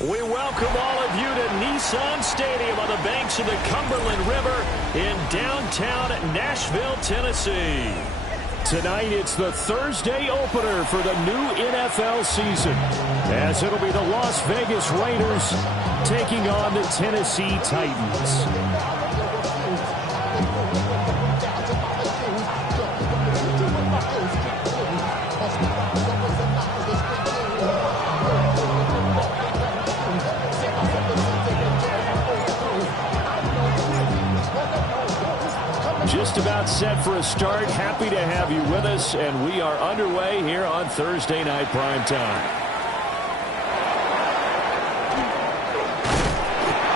We welcome all of you to Nissan Stadium on the banks of the Cumberland River in downtown Nashville, Tennessee. Tonight, it's the Thursday opener for the new NFL season, as it'll be the Las Vegas Raiders taking on the Tennessee Titans. Just about set for a start. Happy to have you with us, and we are underway here on Thursday Night Primetime.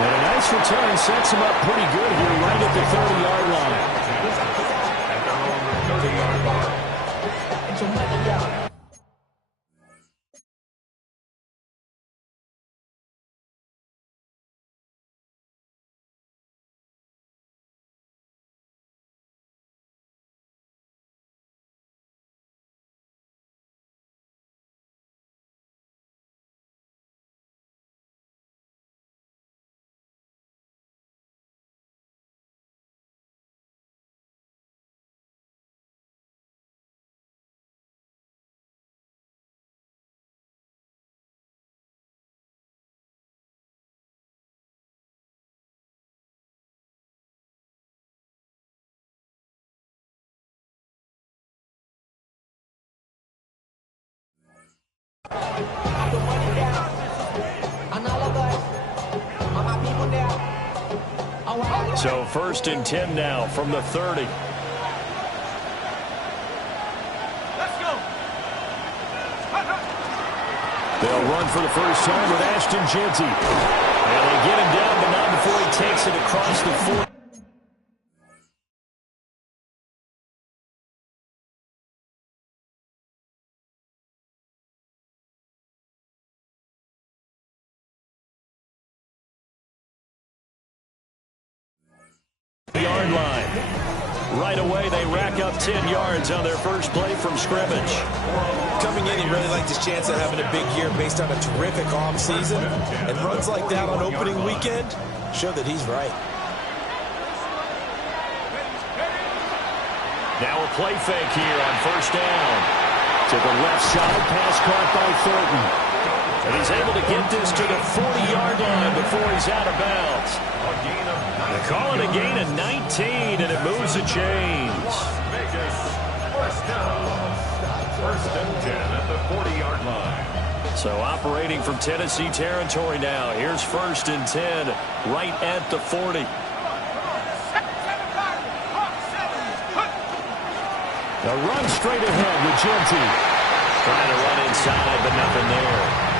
And a nice return sets him up pretty good here right at the 30-yard line. At their own 30-yard line. So 1st and 10 now from the 30. Let's go. They'll run for the first time with Ashton Jeanty. And they get him down, but not before he takes it across the 40. Yard line. Right away, they rack up 10 yards on their first play from scrimmage. Coming in, he really liked his chance of having a big year based on a terrific offseason. And runs like that on opening weekend show that he's right. Now a play fake here on first down. To the left side, pass caught by Thornton. And he's able to get this to the 40-yard line before he's out of bounds. They call it a gain of 19, and it moves the chains. Vegas, first down. 1st and 10 at the 40-yard line. So operating from Tennessee territory now. Here's 1st and 10 right at the 40. A run straight ahead with Jeanty. Trying to run inside, but nothing there.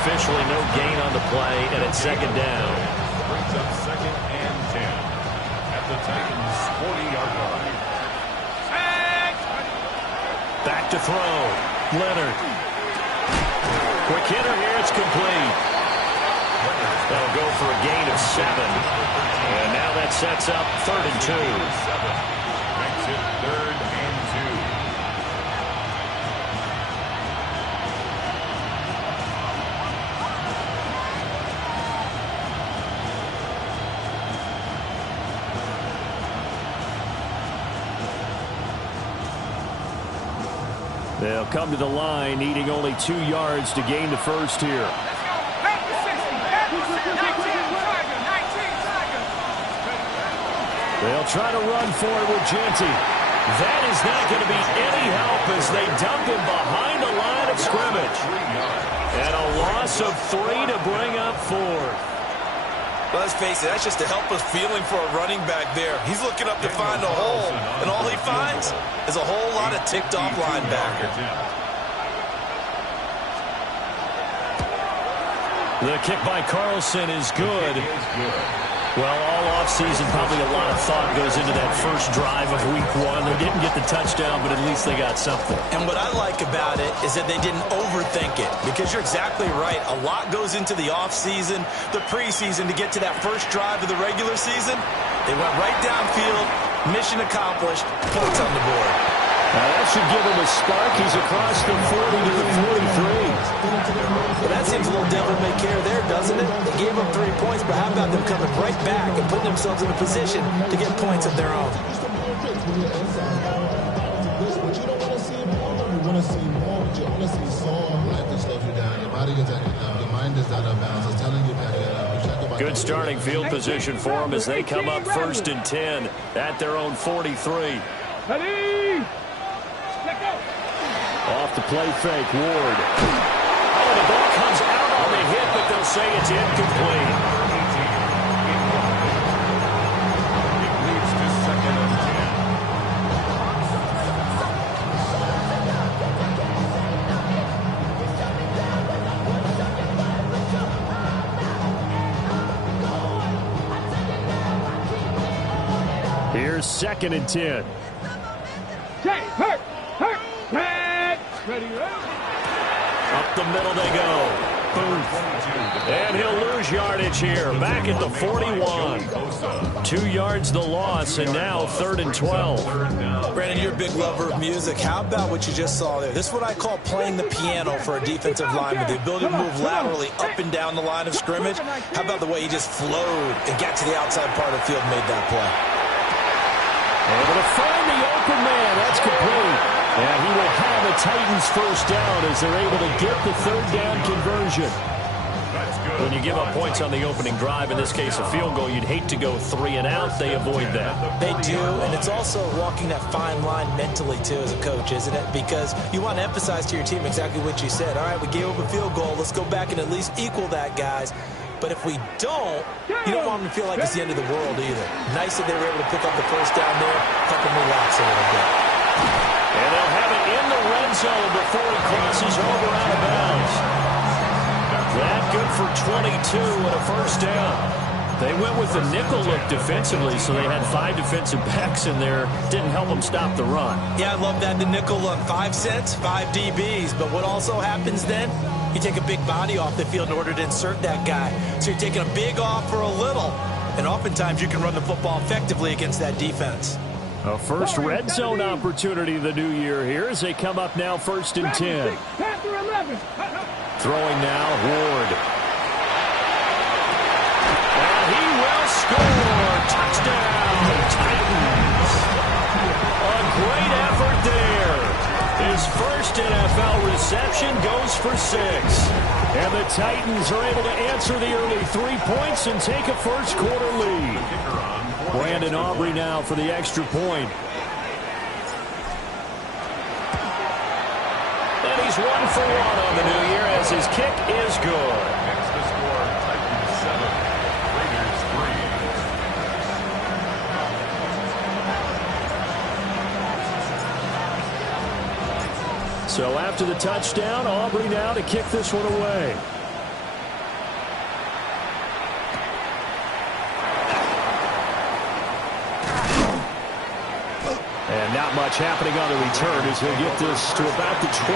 Officially no gain on the play, and it's 2nd down. Brings up 2nd and 10 at the Titans' 40-yard line. Back to throw. Leonard. Quick hitter here. It's complete. That'll go for a gain of 7. And now that sets up 3rd and 2. Makes it 3rd and 2. They'll come to the line, needing only 2 yards to gain the first here. They'll try to run for it with Jeanty. That is not going to be any help as they dump him behind the line of scrimmage. And a loss of 3 to bring up 4. Well, let's face it, that's just a helpless feeling for a running back there. He's looking up to find a hole, and all he finds is a whole lot of ticked-off linebacker. The kick by Carlson is good. Well, all offseason, probably a lot of thought goes into that first drive of week 1. They didn't get the touchdown, but at least they got something. And what I like about it is that they didn't overthink it, because you're exactly right. A lot goes into the offseason, the preseason, to get to that first drive of the regular season. They went right downfield, mission accomplished, points on the board. That should give him a spark. He's across the 40 to the 43. Well, that seems a little devil may care there, doesn't it? They gave up 3 points, but how about them coming right back and putting themselves in a position to get points of their own? Good starting field position for them as they come up 1st and 10 at their own 43. Off the play fake, Ward. Oh, the ball comes out on the hit, but they'll say it's incomplete. It leads to 2nd and 10. Here's 2nd and 10. Up the middle they go. Boom. And he'll lose yardage here. Back at the 41. 2 yards the loss, and now 3rd and 12. Brandon, you're a big lover of music. How about what you just saw there? This is what I call playing the piano for a defensive lineman. The ability to move laterally up and down the line of scrimmage. How about the way he just flowed and got to the outside part of the field and made that play? Able to find the open man. That's complete. And he will have a Titans first down as they're able to get the 3rd down conversion. When you give up points on the opening drive, in this case a field goal, you'd hate to go 3 and out. They avoid that. They do, and it's also walking that fine line mentally, too, as a coach, isn't it? Because you want to emphasize to your team exactly what you said. All right, we gave up a field goal. Let's go back and at least equal that, guys. But if we don't, you don't want them to feel like it's the end of the world either. Nice that they were able to pick up the first down there, help them relax a little bit. And they'll have it in the red zone before he crosses over out of bounds. That good for 22 and a first down. They went with the nickel look defensively, so they had 5 defensive backs in there. Didn't help them stop the run. Yeah, I love that, the nickel look. 5 cents, 5 DBs. But what also happens then? You take a big body off the field in order to insert that guy. So you're taking a big off for a little. And oftentimes you can run the football effectively against that defense. A first red zone opportunity the new year here as they come up now 1st and 10. Throwing now, Ward. And he will score. Touchdown, Titans. A great effort there. His first NFL reception goes for 6. And the Titans are able to answer the early 3 points and take a first quarter lead. Brandon Aubrey now for the extra point. And he's 1 for 1 on the new year as his kick is good. Next to score, Titans 7, Raiders 3. So after the touchdown, Aubrey now to kick this one away. And not much happening on the return as he'll get this to about the 23.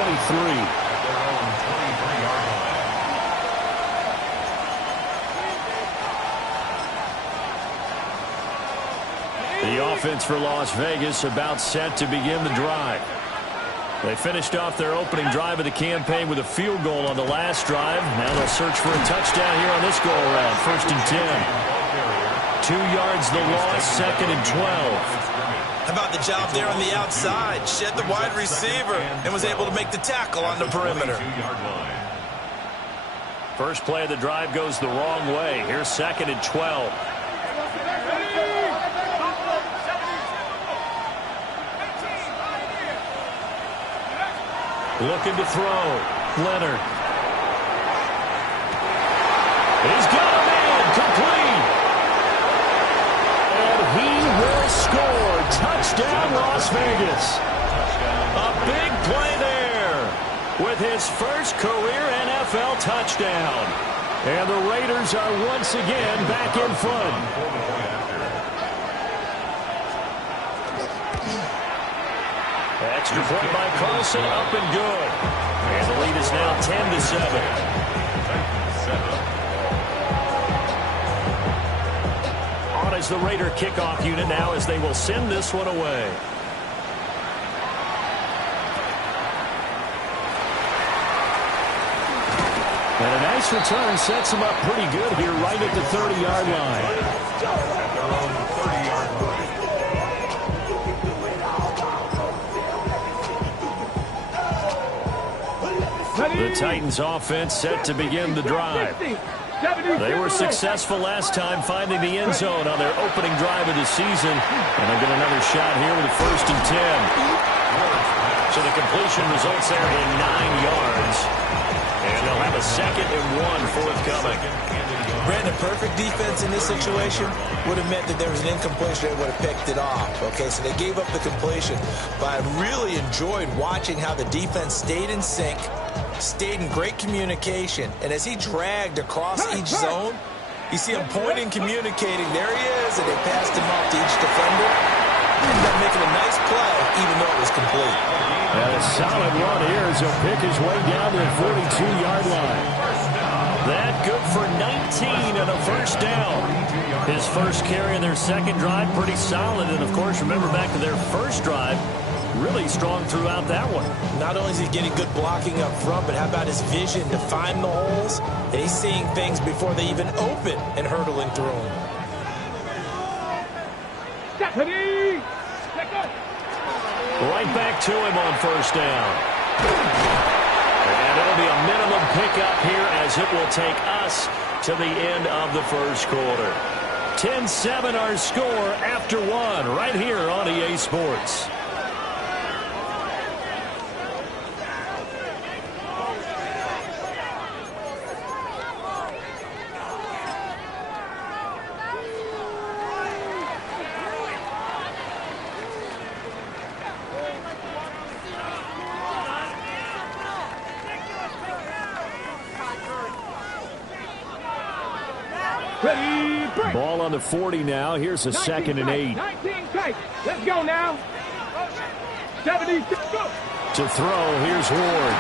The offense for Las Vegas about set to begin the drive. They finished off their opening drive of the campaign with a field goal on the last drive. Now they'll search for a touchdown here on this go-around. 1st and 10. 2 yards the loss, 2nd and 12. How about the job there on the outside? Shed the wide receiver and was able to make the tackle on the perimeter. First play of the drive goes the wrong way. Here's 2nd and 12. Looking to throw. Leonard. He's got a man. Complete. And he will score. Touchdown, Las Vegas. A big play there with his first career NFL touchdown. And the Raiders are once again back in front. Extra point by Carlson, up and good. And the lead is now 10-7. On is the Raider kickoff unit now as they will send this one away. And a nice return sets them up pretty good here right at the 30-yard line. At their own 30-yard line. The Titans offense set to begin the drive. They were successful last time finding the end zone on their opening drive of the season. And they'll get another shot here with a 1st and 10. So the completion results there in 9 yards. And they'll have a 2nd and 1 forthcoming. Brandon, perfect defense in this situation would have meant that there was an incompletion. They would have picked it off. Okay, so they gave up the completion. But I really enjoyed watching how the defense stayed in sync, stayed in great communication. And as he dragged across each zone, you see him pointing, communicating. There he is, and they passed him off to each defender. Ended up making a nice play, even though it was complete. And a solid run here as he'll pick his way down to the 42-yard line. That good for 19 and a 1st down. His first carry in their 2nd drive, pretty solid. And, of course, remember back to their 1st drive, really strong throughout that one. Not only is he getting good blocking up front, but how about his vision to find the holes? And he's seeing things before they even open and hurdling through them. Right back to him on 1st down. And it'll be a minimum pickup here as it will take us to the end of the 1st quarter. 10-7 our score after 1 right here on EA Sports. Ball on the 40 now. Here's a 2nd and 8. 19 tight. Let's go now. 70. Go. To throw, here's Ward.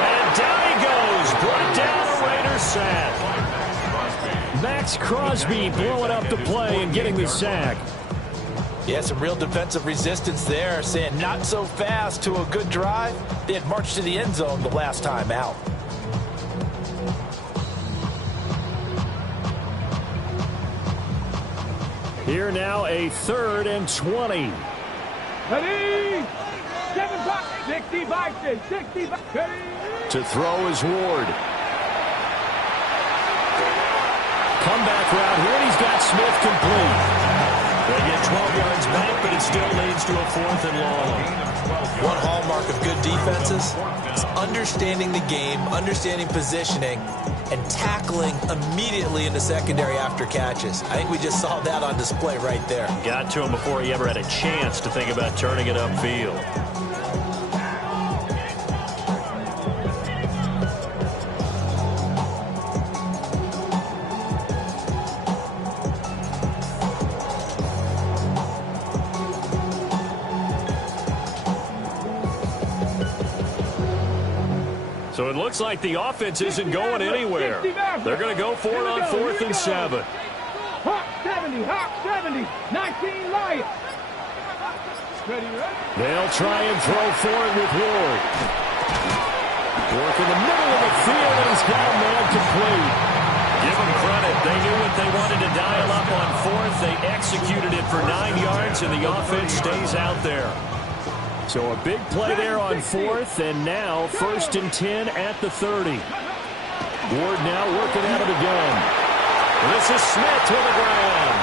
And down he goes. Brought down a Raider sack. Max Crosby blowing up the play and getting the sack. Yeah, some real defensive resistance there, saying not so fast to a good drive. They had marched to the end zone the last time out. Here now a 3rd and 20. Ready? 65, 65. To throw is Ward. Comeback route here, and he's got Smith complete. They get 12 yards back, but it still leads to a 4th and long. One hallmark of good defenses is understanding the game, understanding positioning, and tackling immediately in the secondary after catches. I think we just saw that on display right there. Got to him before he ever had a chance to think about turning it upfield. So it looks like the offense isn't going anywhere. They're going to go for it on 4th and 7. Hawk 70, Hawk 70, 19 Lions. They'll try and throw for it with Ward. Work in the middle of the field, and he's got a man complete. Give them credit. They knew what they wanted to dial up on 4th. They executed it for 9 yards, and the offense stays out there. So a big play there on 4th, and now 1st and 10 at the 30. Ward now working out of the gun. This is Smith to the ground.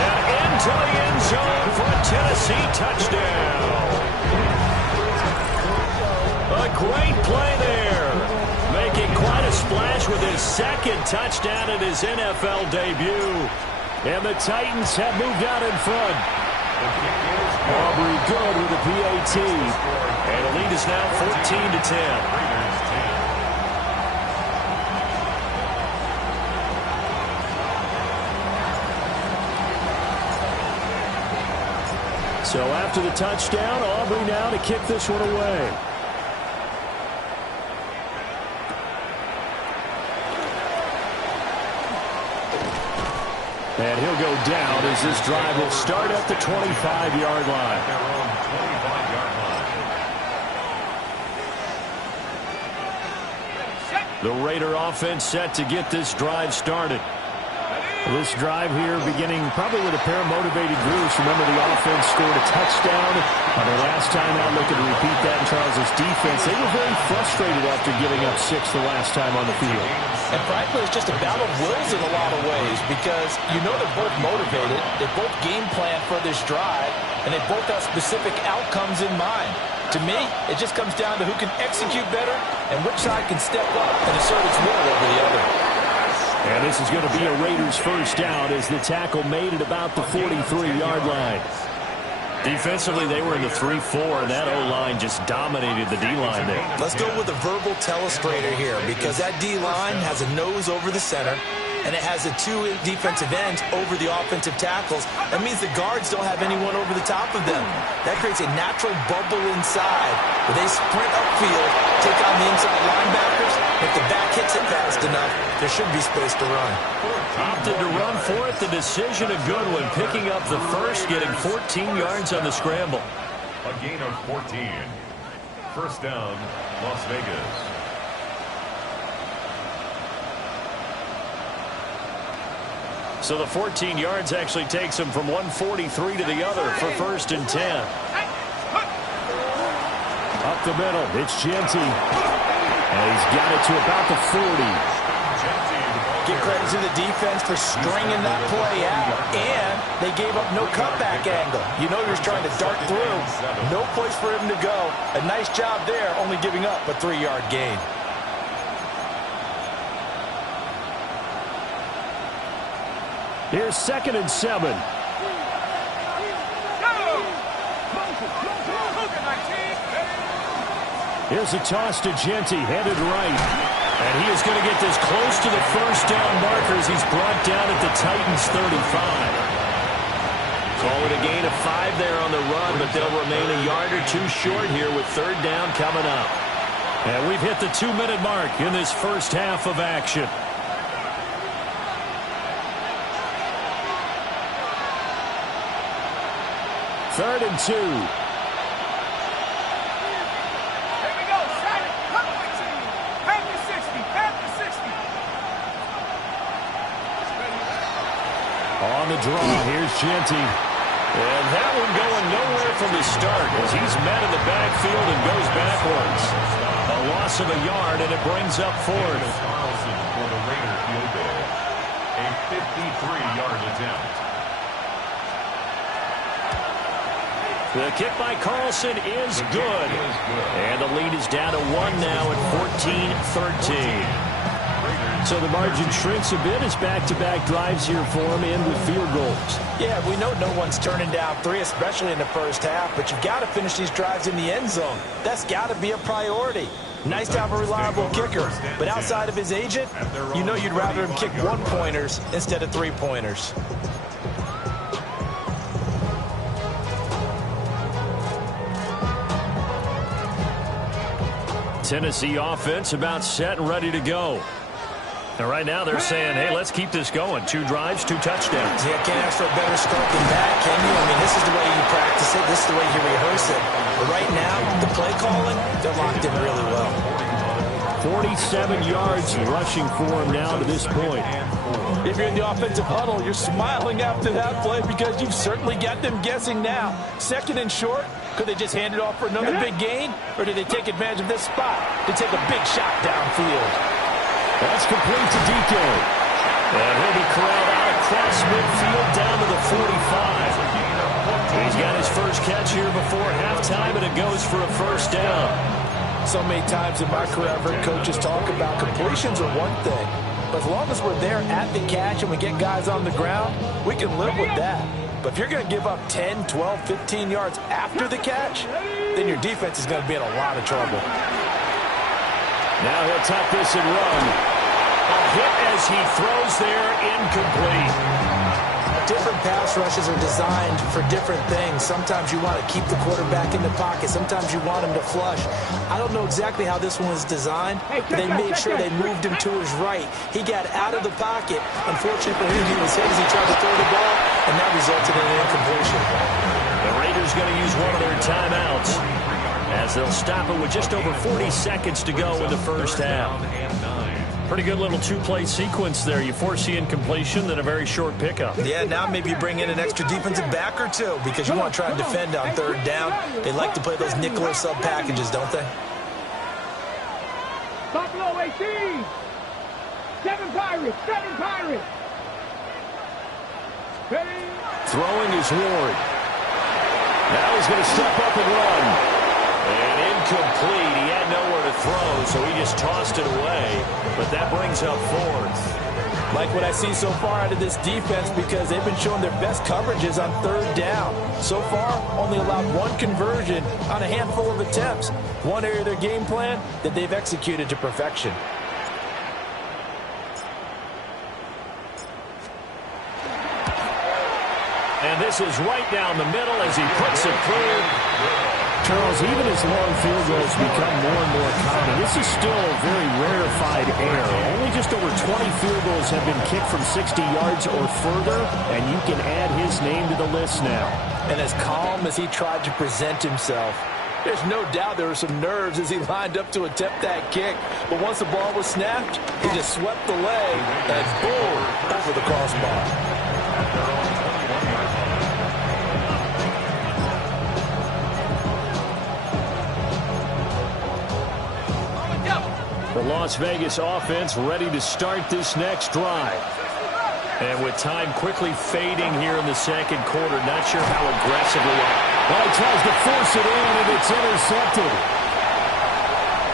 And into the end zone for a Tennessee touchdown. A great play there. Making quite a splash with his 2nd touchdown in his NFL debut. And the Titans have moved out in front. Aubrey good with a PAT. And the lead is now 14-10. So after the touchdown, Aubrey now to kick this one away. And he'll go down as this drive will start at the 25-yard line. Their own 25-yard line. The Raider offense set to get this drive started. This drive here beginning probably with a pair of motivated groups. Remember, the offense scored a touchdown on their last time out, looking to repeat that in Charles' defense. They were very frustrated after giving up 6 the last time on the field. And frankly, it's just a battle of wills in a lot of ways because you know they're both motivated, they both game plan for this drive, and they both have specific outcomes in mind. To me, it just comes down to who can execute better and which side can step up and assert its will over the other. And this is going to be a Raiders first down as the tackle made at about the 43-yard line. Defensively, they were in the 3-4, and that O-line just dominated the D-line there. Let's go with a verbal telestrator here because that D-line has a nose over the center, and it has the 2 defensive ends over the offensive tackles. That means the guards don't have anyone over the top of them. That creates a natural bubble inside where they sprint upfield, take on the inside linebackers. If the back hits it fast enough, there should be space to run. Opted to run for it. The decision a good one. Picking up the first, getting 14 yards on the scramble. A gain of 14. First down, Las Vegas. So the 14 yards actually takes him from 143 to the other for first and 10. Up the middle, it's Genty. And he's got it to about the 40. Give credit to the defense for stringing that play out, and they gave up no cutback angle. You know he was trying to dart through. No place for him to go. A nice job there, only giving up a 3-yard gain. Here's 2nd and 7. Here's a toss to Genty, headed right. And he is going to get this close to the first down markers. He's brought down at the Titans' 35. Call it a gain of 5 there on the run, but they'll remain a yard or 2 short here with 3rd down coming up. And we've hit the 2-minute mark in this first half of action. Third and 2. On the draw, here's Genty. And that one going nowhere from the start as he's met in the backfield and goes backwards. A loss of a yard, and it brings up 4th. For the Raider field goal. A 53-yard attempt. The kick by Carlson is good. And the lead is down to 1 now at 14-13. So the margin shrinks a bit as back-to-back drives here for him and with field goals. Yeah, we know no one's turning down 3, especially in the first half, but you've got to finish these drives in the end zone. That's got to be a priority. Nice to have a reliable kicker, but outside of his agent, you know you'd rather him kick 1-pointers instead of 3-pointers. Tennessee offense about set and ready to go. And right now they're saying, hey, let's keep this going. 2 drives, 2 touchdowns. Yeah, can't ask for a better start than that, can you? I mean, this is the way you practice it. This is the way you rehearse it. But right now, the play calling, they're locked in really well. 47 yards rushing for him now to this point. If you're in the offensive huddle, you're smiling after that play because you've certainly got them guessing now. 2nd and short, could they just hand it off for another big gain? Or did they take advantage of this spot to take a big shot downfield? That's complete to DK. And he'll be corralled out across midfield down to the 45. He's got his first catch here before halftime, and it goes for a first down. So many times in my career, I've heard coaches talk about completions are one thing. But as long as we're there at the catch and we get guys on the ground, we can live with that. But if you're going to give up 10, 12, 15 yards after the catch, then your defense is going to be in a lot of trouble. Now he'll tuck this and run. A hit as he throws there, incomplete. Different pass rushes are designed for different things. Sometimes you want to keep the quarterback in the pocket. Sometimes you want him to flush. I don't know exactly how this one was designed, but they made sure they moved him to his right. He got out of the pocket. Unfortunately for him, he was hit as he tried to throw the ball, and that resulted in an incompletion. The Raiders going to use one of their timeouts as they'll stop it with just over 40 seconds to go in the first half. Pretty good little two-play sequence there. You force the incompletion, then a very short pickup. Yeah, now maybe you bring in an extra defensive back or two because you want to try and defend on third down. They like to play those nickel or sub packages, don't they? Buffalo 18. 7 Pirates. 7 Pirates. Ready? Throwing is Ward. Now he's going to step up and run. And incomplete. He had nowhere to throw, so he just tossed it away. But that brings up 4th. Like what I see so far out of this defense because they've been showing their best coverages on third down. So far, only allowed 1 conversion on a handful of attempts. One area of their game plan that they've executed to perfection. And this is right down the middle as he puts it clear. Charles, even as long field goals become more and more common, this is still a very rarefied air. Only just over 20 field goals have been kicked from 60 yards or further, and you can add his name to the list now. And as calm as he tried to present himself, there's no doubt there were some nerves as he lined up to attempt that kick. But once the ball was snapped, he just swept the leg and boom, over the crossbar. The Las Vegas offense ready to start this next drive. And with time quickly fading here in the second quarter, not sure how aggressively. Well, he tries to force it in, and it's intercepted.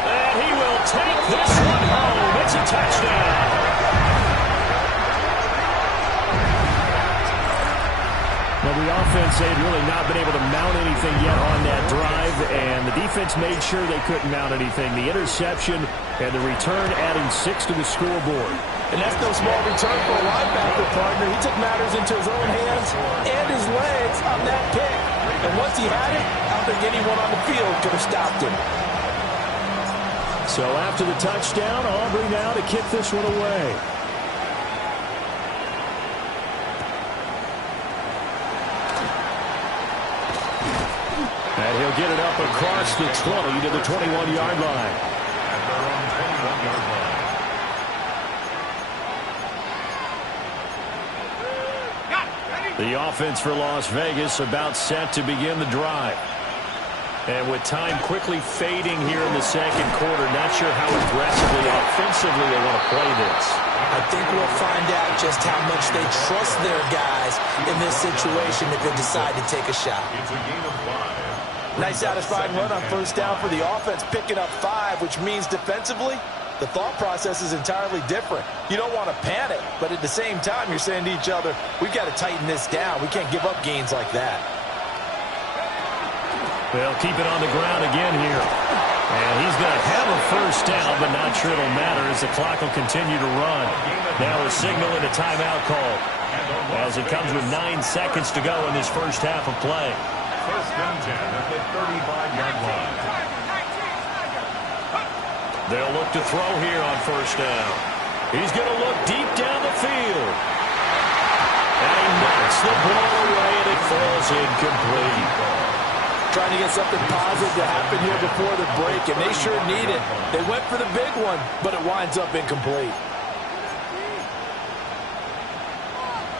And he will take this one home. It's a touchdown. Well, the offense, they'd really not been able to mount anything yet on that drive, and the defense made sure they couldn't mount anything. The interception and the return adding 6 to the scoreboard. And that's no small return for a linebacker, partner. He took matters into his own hands and his legs on that pick. And once he had it, I don't think anyone on the field could have stopped him. So after the touchdown, Aubrey now to kick this one away. And he'll get it up across the 20 to the 21-yard line. At their own 21-yard line. The offense for Las Vegas about set to begin the drive. And with time quickly fading here in the second quarter, not sure how aggressively offensively they want to play this. I think we'll find out just how much they trust their guys in this situation if they decide to take a shot. It's a gain of 5. Nice satisfying run on first down for the offense, picking up 5, which means defensively, the thought process is entirely different. You don't want to panic, but at the same time, you're saying to each other, we've got to tighten this down. We can't give up gains like that. They'll keep it on the ground again here. And he's going to have a first down, but not sure it'll matter as the clock will continue to run. Now a signal and a timeout call as it comes with 9 seconds to go in this first half of play. First and 10 at the 35-yard line. They'll look to throw here on first down. He's going to look deep down the field. And he knocks the ball away, and it falls incomplete. Trying to get something positive to happen here before the break, and they sure need it. They went for the big one, but it winds up incomplete.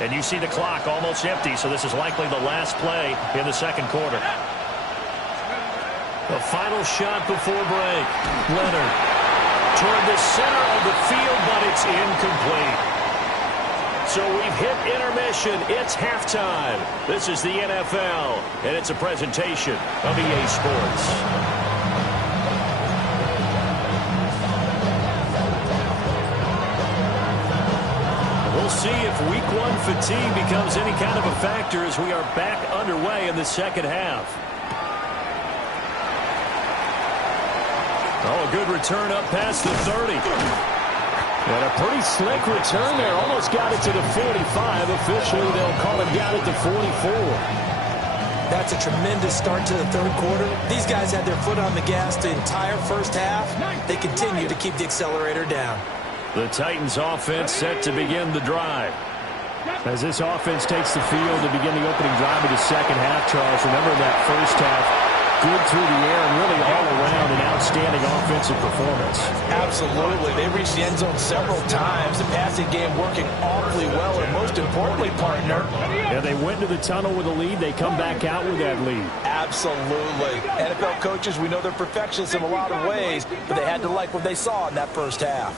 And you see the clock almost empty, so this is likely the last play in the second quarter. The final shot before break. Leonard toward the center of the field, but it's incomplete. So we've hit intermission. It's halftime. This is the NFL, and it's a presentation of EA Sports. We'll see if Week 1 fatigue becomes any kind of a factor as we are back underway in the second half. Oh, a good return up past the 30. And a pretty slick return there. Almost got it to the 45. Officially, they'll call it down at the 44. That's a tremendous start to the third quarter. These guys had their foot on the gas the entire first half. They continue to keep the accelerator down. The Titans offense set to begin the drive. As this offense takes the field to begin the opening drive of the second half, Charles, remember in that first half, good through the air and really all around an outstanding offensive performance. Absolutely. They reached the end zone several times. The passing game working awfully well, and most importantly, partner. Yeah, they went to the tunnel with a lead. They come back out with that lead. Absolutely. NFL coaches, we know they're perfectionists in a lot of ways, but they had to like what they saw in that first half.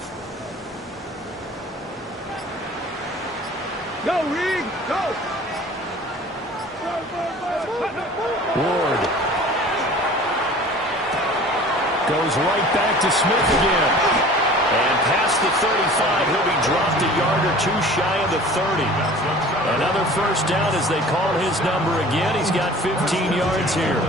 Go, Reed, go! Ward goes right back to Smith again. And past the 35, he'll be dropped a yard or two shy of the 30. Another first down as they call his number again. He's got 15 yards here.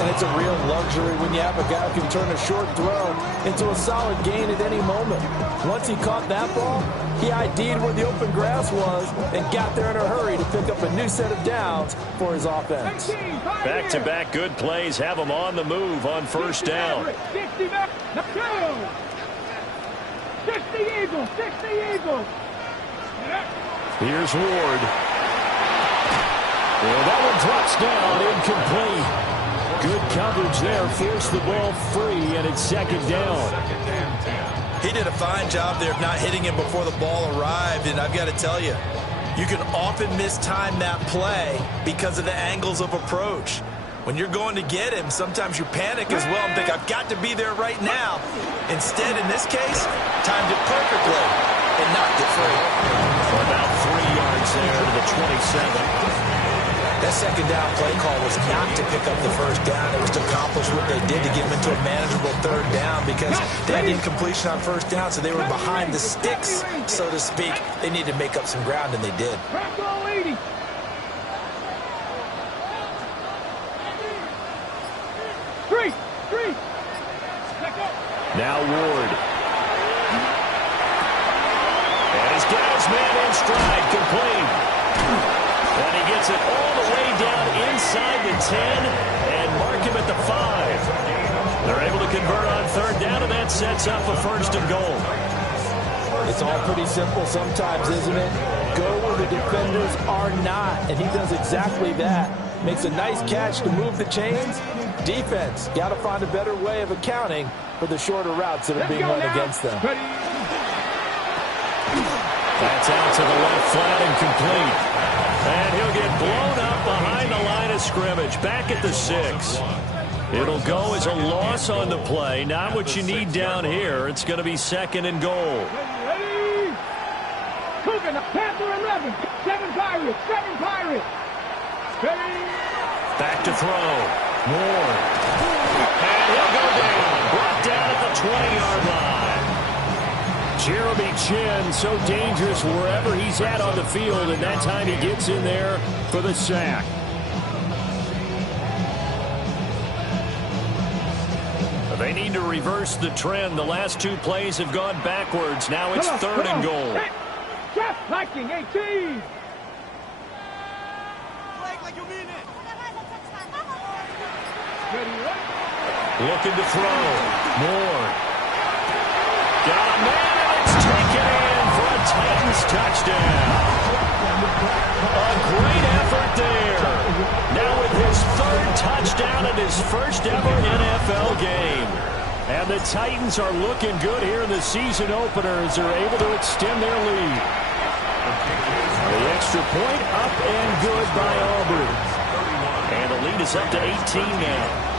And it's a real luxury when you have a guy who can turn a short throw into a solid gain at any moment. Once he caught that ball, he ID'd where the open grass was and got there in a hurry to pick up a new set of downs for his offense. Back-to-back good plays have him on the move on first down. 60 back, 60 Eagles, 60 Eagles. Here's Ward. Well, that one drops down, incomplete. Good coverage there, forced the ball free, and it's second down. He did a fine job there of not hitting him before the ball arrived, and I've got to tell you, you can often mistime that play because of the angles of approach. When you're going to get him, sometimes you panic as well and think, I've got to be there right now. Instead, in this case, timed it perfectly and knocked it free. For about 3 yards there to the 27. That second down play call was not to pick up the first down. It was to accomplish what they did to get them into a manageable third down because they had incompletion on first down, so they were behind the sticks, so to speak. They needed to make up some ground, and they did. Now Ward. And he's got his man in stride, complete. And he gets it all the way down inside the 10 and mark him at the 5. They're able to convert on third down, and that sets up a first and goal. It's all pretty simple sometimes, isn't it? Go where the defenders are not, and he does exactly that. Makes a nice catch to move the chains. Defense, got to find a better way of accounting for the shorter routes that are being run against them. That's out to the left flat and complete. And he'll get blown up behind the line of scrimmage, back at the 6. It'll go as a loss on the play. Not what you need down here. It's going to be second and goal. Panther 11, 7 Pirates, 7 Pirates. Back to throw. Moore. And he'll go down. Brought down at the 20-yard line. Jeremy Chin, so dangerous wherever he's at on the field, and that time he gets in there for the sack. They need to reverse the trend. The last 2 plays have gone backwards. Now it's third and goal. Jeff Viking 18. Looking to throw. Moore. Got a man, and it's taken in for a Titans touchdown. A great effort there. Now with his 3rd touchdown and his first ever NFL game. And the Titans are looking good here in the season opener as they're able to extend their lead. The extra point up and good by Aubrey. And the lead is up to 18 now.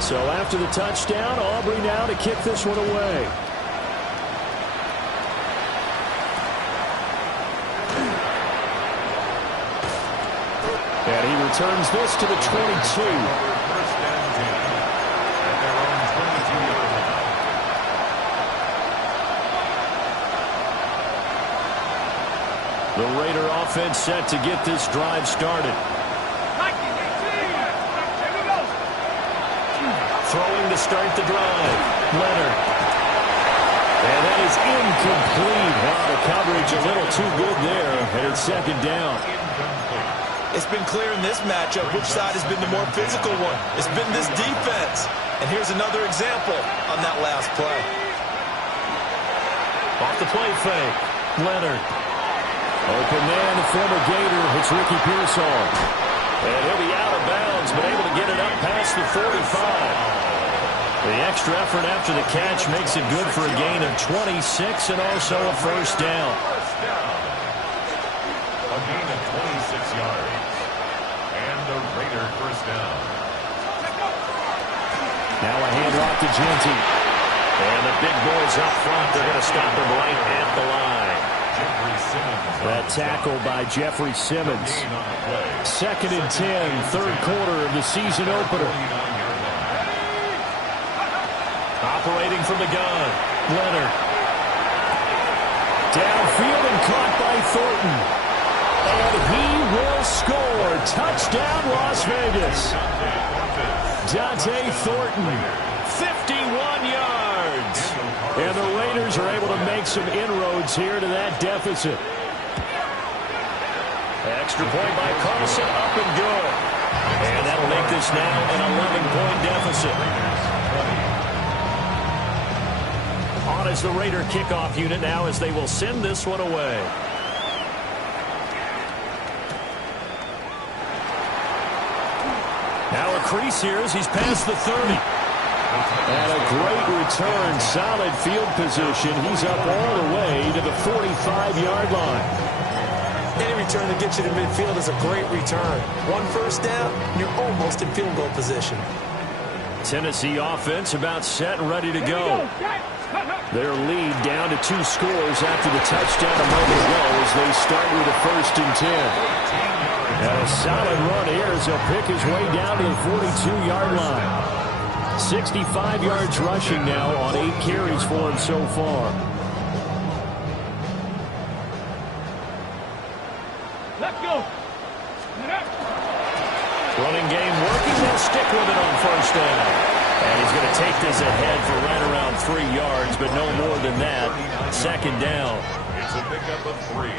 So after the touchdown, Aubrey now to kick this one away. And he returns this to the 22. The Raider offense set to get this drive started. Throwing to start the drive. Leonard. And that is incomplete. Wow, the coverage a little too good there. And it's second down. It's been clear in this matchup which side has been the more physical one. It's been this defense. And here's another example on that last play. Off the play fake. Leonard. Open man, the former Gator. It's Ricky Pearsall. And he'll be out of bounds, but able to get it up past the 45. The extra effort after the catch makes it good for a gain of 26 and also a first down. A gain of 26 yards. And the Raider first down. Now a handoff to Genty. And the big boys up front, they're going to stop him right at the line. That tackle by Jeffrey Simmons. 2nd and 10, third quarter of the season opener. Operating from the gun, Leonard. Downfield and caught by Thornton. And he will score. Touchdown, Las Vegas. Dante Thornton, 51 yards. And the Raiders are able to make some inroads here to that deficit. Extra point by Carlson, up and good. And that'll make this now an 11-point deficit. On as the Raider kickoff unit now as they will send this one away. Now a crease here as he's past the 30. And a great return, solid field position. He's up all the way to the 45-yard line. Any return that gets you to midfield is a great return. One first down, you're almost in field goal position. Tennessee offense about set and ready to go. Their lead down to 2 scores after the touchdown a moment ago as they start with a 1st and 10. And a solid run here as he'll pick his way down to the 42-yard line. 65 yards rushing now on 8 carries for him so far. Let's go. Running game working. They'll stick with it on 1st down. And he's going to take this ahead for right around 3 yards, but no more than that. 2nd down. It's a pickup of 3.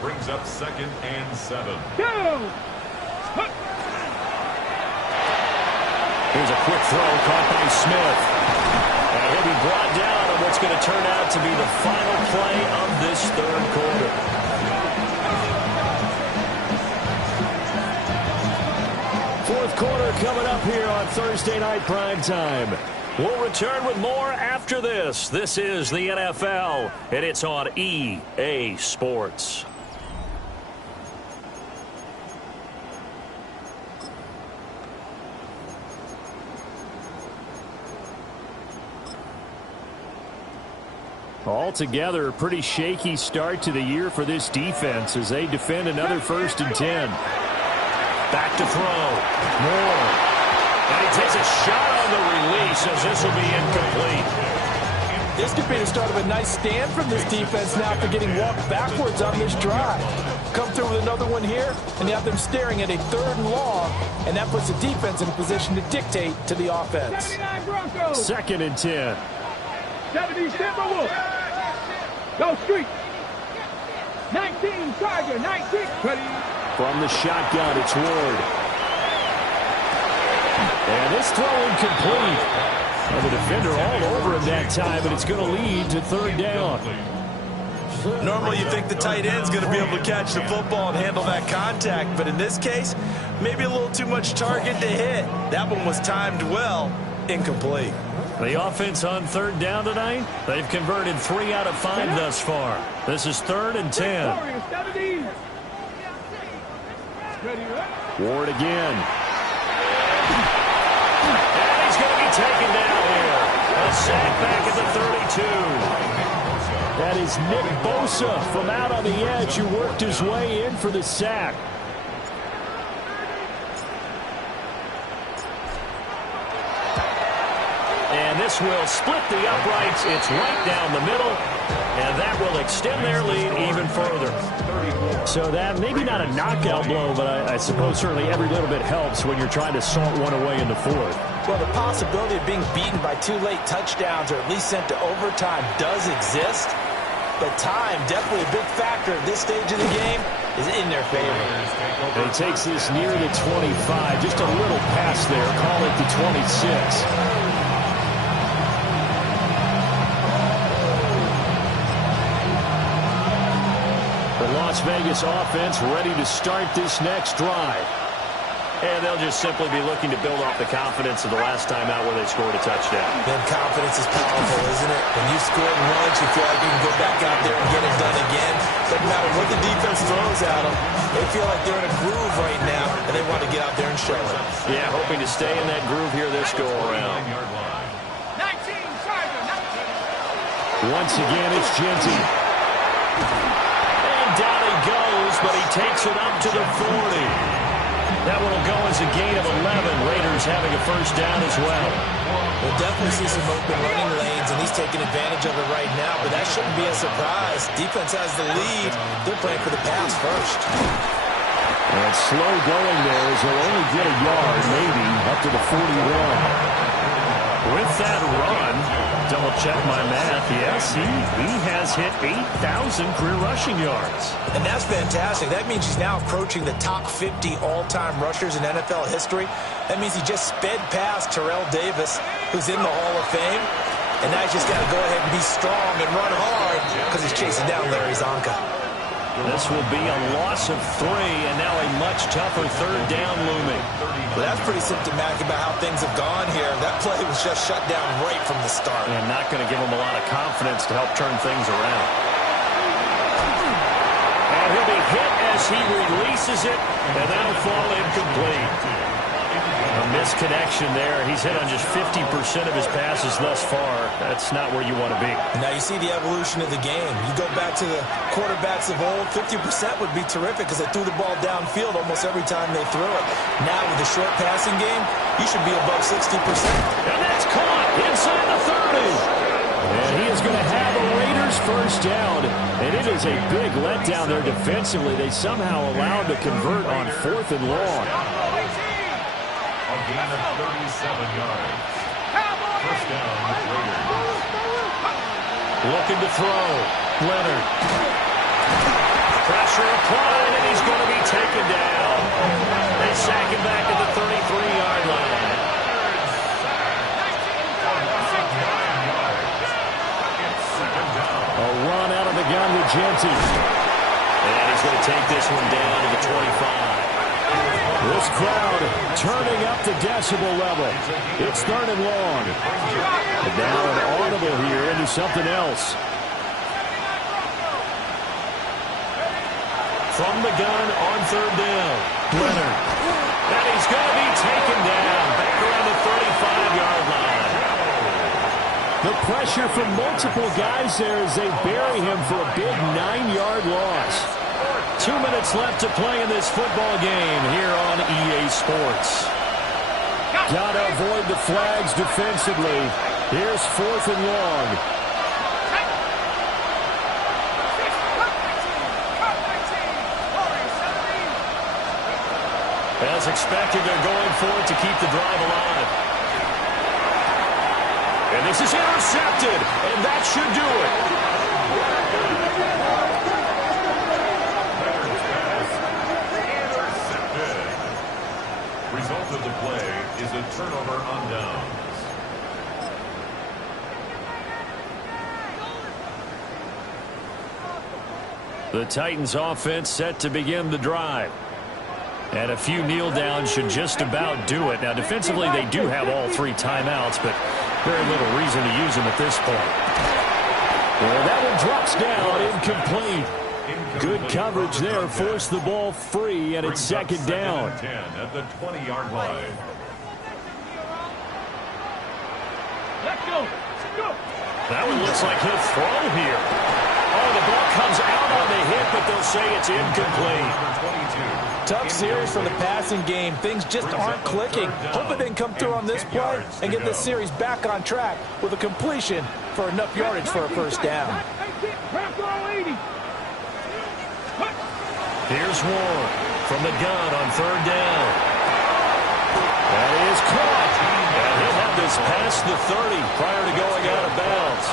Brings up 2nd and 7. Go. Here's a quick throw caught by Smith. And he'll be brought down on what's going to turn out to be the final play of this 3rd quarter. Fourth quarter coming up here on Thursday Night Primetime. We'll return with more after this. This is the NFL, and it's on EA Sports. Altogether, a pretty shaky start to the year for this defense as they defend another 1st and 10. Back to throw. Moore. And he takes a shot on the release as this will be incomplete. This could be the start of a nice stand from this defense now after getting walked backwards on this drive. Come through with another one here, and you have them staring at a 3rd and long, and that puts the defense in a position to dictate to the offense. 2nd and 10. 70 Timberwolves. Go Street. 19 Tiger. 19. Ready. From the shotgun, it's Ward. And this throw incomplete. And the defender all over him that time, but it's going to lead to 3rd down. Normally you think the tight end's going to be able to catch the football and handle that contact, but in this case, maybe a little too much target to hit. That one was timed well, incomplete. The offense on 3rd down tonight, they've converted 3 out of 5 thus far. This is 3rd and 10. Ward again. And he's going to be taken down here. A sack back at the 32. That is Nick Bosa from out on the edge who worked his way in for the sack. And this will split the uprights. It's right down the middle. And that will extend their lead even further. So that, maybe not a knockout blow, but I suppose certainly every little bit helps when you're trying to salt one away in the 4th. Well, the possibility of being beaten by 2 late touchdowns or at least sent to overtime does exist. But time, definitely a big factor at this stage of the game, is in their favor. And he takes this near the 25. Just a little pass there. Call it the 26. Las Vegas offense ready to start this next drive. And they'll just simply be looking to build off the confidence of the last time out where they scored a touchdown. Then confidence is powerful, isn't it? When you scored once, you feel like you can go back out there and get it done again. Doesn't matter what the defense throws at them. They feel like they're in a groove right now, and they want to get out there and show it. Yeah, hoping to stay in that groove here this go-around. Once again, it's Genty. And down he goes, but he takes it up to the 40. That one will go as a gain of 11. Raiders having a first down as well. We'll definitely see some open running lanes, and he's taking advantage of it right now, but that shouldn't be a surprise. Defense has the lead. They're playing for the pass first. And it's slow going there as he'll only get a yard, maybe, up to the 41. With that run, double-check my math, yes, he has hit 8,000 career rushing yards. And that's fantastic. That means he's now approaching the top 50 all-time rushers in NFL history. That means he just sped past Terrell Davis, who's in the Hall of Fame. And now he's just got to go ahead and be strong and run hard because he's chasing down Larry Zonka. This will be a loss of 3, and now a much tougher third down looming. Well, that's pretty symptomatic about how things have gone here. That play was just shut down right from the start. And not going to give him a lot of confidence to help turn things around. And he'll be hit as he releases it, and that'll fall incomplete. A misconnection there. He's hit on just 50% of his passes thus far. That's not where you want to be. Now you see the evolution of the game. You go back to the quarterbacks of old, 50% would be terrific because they threw the ball downfield almost every time they threw it. Now with the short passing game, you should be above 60%. And that's caught inside the 30. And he is going to have a Raiders first down. And it is a big letdown there defensively. They somehow allowed to convert on 4th and long. A gain of 37 yards. First down, Raiders. Looking to throw. Leonard. Pressure applied, and he's going to be taken down. They sack him back at the 33-yard line. A run out of the gun with Genty. And he's going to take this one down to the 25. This crowd turning up the decibel level. It's 3rd and long. And now an audible here into something else. From the gun on 3rd down. Leonard. And he's going to be taken down back around the 35-yard line. The pressure from multiple guys there as they bury him for a big 9-yard loss. 2 minutes left to play in this football game here on EA Sports. Got to avoid the flags defensively. Here's 4th and long. As expected, they're going for it to keep the drive alive. And this is intercepted, and that should do it. Result of the play is a turnover on downs. The Titans offense set to begin the drive. And a few kneel downs should just about do it. Now defensively they do have all 3 timeouts, but very little reason to use them at this point. Well, that one drops down, incomplete. Good coverage there, forced the ball free, and it's 2nd down. 10 at the 20-yard line. Let's go. That one looks like he'll throw here. Oh, the ball comes out on the hit, but they'll say it's incomplete. Tough series for the passing game. Things just aren't clicking. Hoping they can come through on this play and get this series back on track with a completion for enough yardage for a first down. Here's Ward from the gun on 3rd down. That is caught. And he'll have this past the 30 prior to going out of bounds.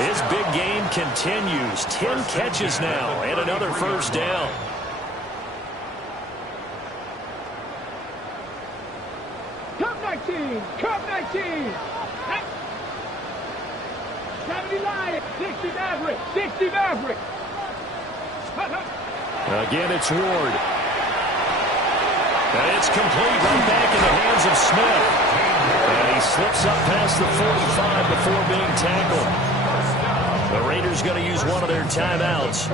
His big game continues. 10 catches now and another first down. Cup 19. Cup 19. 70 Lions. 60 Maverick. 60 Maverick. Again, it's Ward. And it's complete right back in the hands of Smith. And he slips up past the 45 before being tackled. The Raiders going to use one of their timeouts.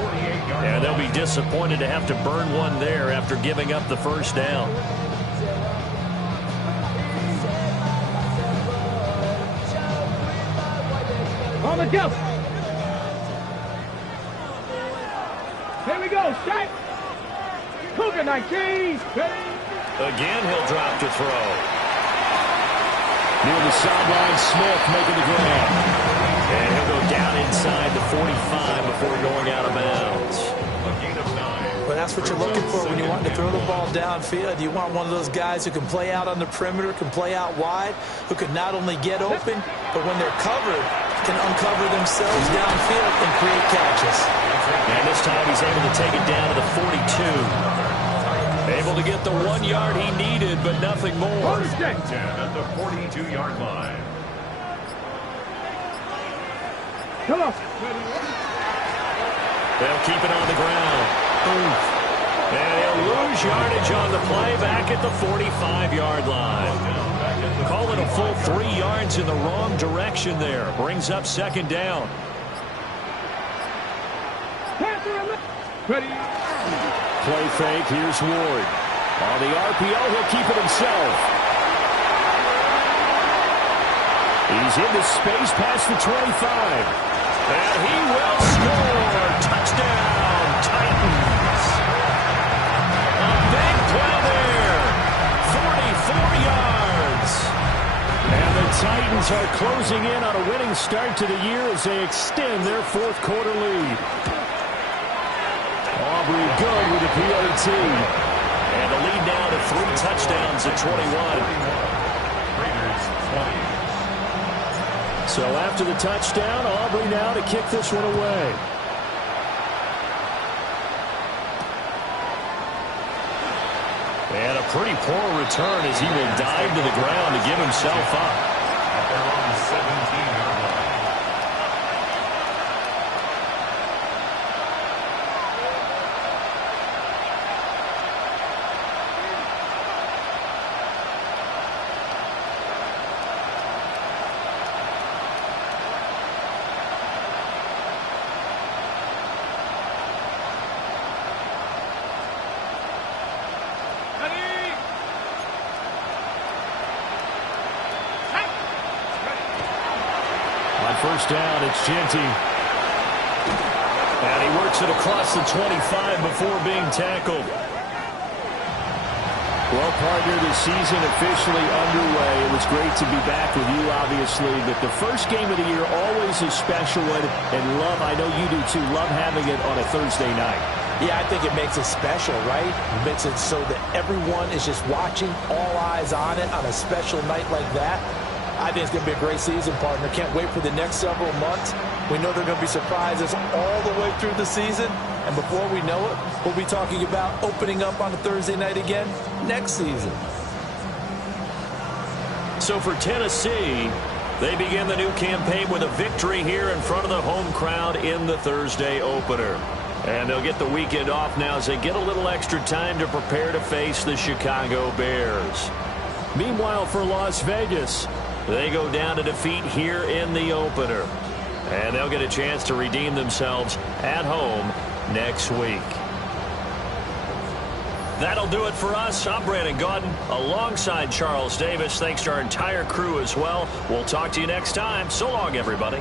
And they'll be disappointed to have to burn one there after giving up the first down. On the go. Here we go. Shot. Cougar 19. Again, he'll drop to throw. Near the sideline, Smith making the grab. And he'll go down inside the 45 before going out of bounds. Well, that's what you're looking for when you want to throw the ball downfield. You want one of those guys who can play out on the perimeter, can play out wide, who can not only get open, but when they're covered, can uncover themselves downfield and create catches. And this time he's able to take it down to the 42. Able to get the 1 yard he needed, but nothing more. 10 at the 42-yard line. Come on. They'll keep it on the ground. And he'll lose yardage on the play back at the 45-yard line. Call it a full 3 yards in the wrong direction there. Brings up second down. Ready. Play fake. Here's Ward. On the RPO, he'll keep it himself. He's into space past the 25. And he will score. Touchdown, Titans. A big play there. 44 yards. And the Titans are closing in on a winning start to the year as they extend their fourth quarter lead. Aubrey good with a PAT. And the lead now to 3 touchdowns at 21. Raiders 20. So after the touchdown, Aubrey now to kick this one away. And a pretty poor return as he will dive to the ground to give himself up. They're on the 17-yard line. First down, it's Genty. And he works it across the 25 before being tackled. Well, partner, the season officially underway. It was great to be back with you, obviously, but the first game of the year always a special one, and love, I know you do too, love having it on a Thursday night. Yeah, I think it makes it special, right? It makes it so that everyone is just watching, all eyes on it on a special night like that. I think it's going to be a great season, partner. Can't wait for the next several months. We know there are going to be surprises all the way through the season. And before we know it, we'll be talking about opening up on a Thursday night again next season. So for Tennessee, they begin the new campaign with a victory here in front of the home crowd in the Thursday opener. And they'll get the weekend off now as they get a little extra time to prepare to face the Chicago Bears. Meanwhile, for Las Vegas, they go down to defeat here in the opener. And they'll get a chance to redeem themselves at home next week. That'll do it for us. I'm Brandon Gaudin alongside Charles Davis. Thanks to our entire crew as well. We'll talk to you next time. So long, everybody.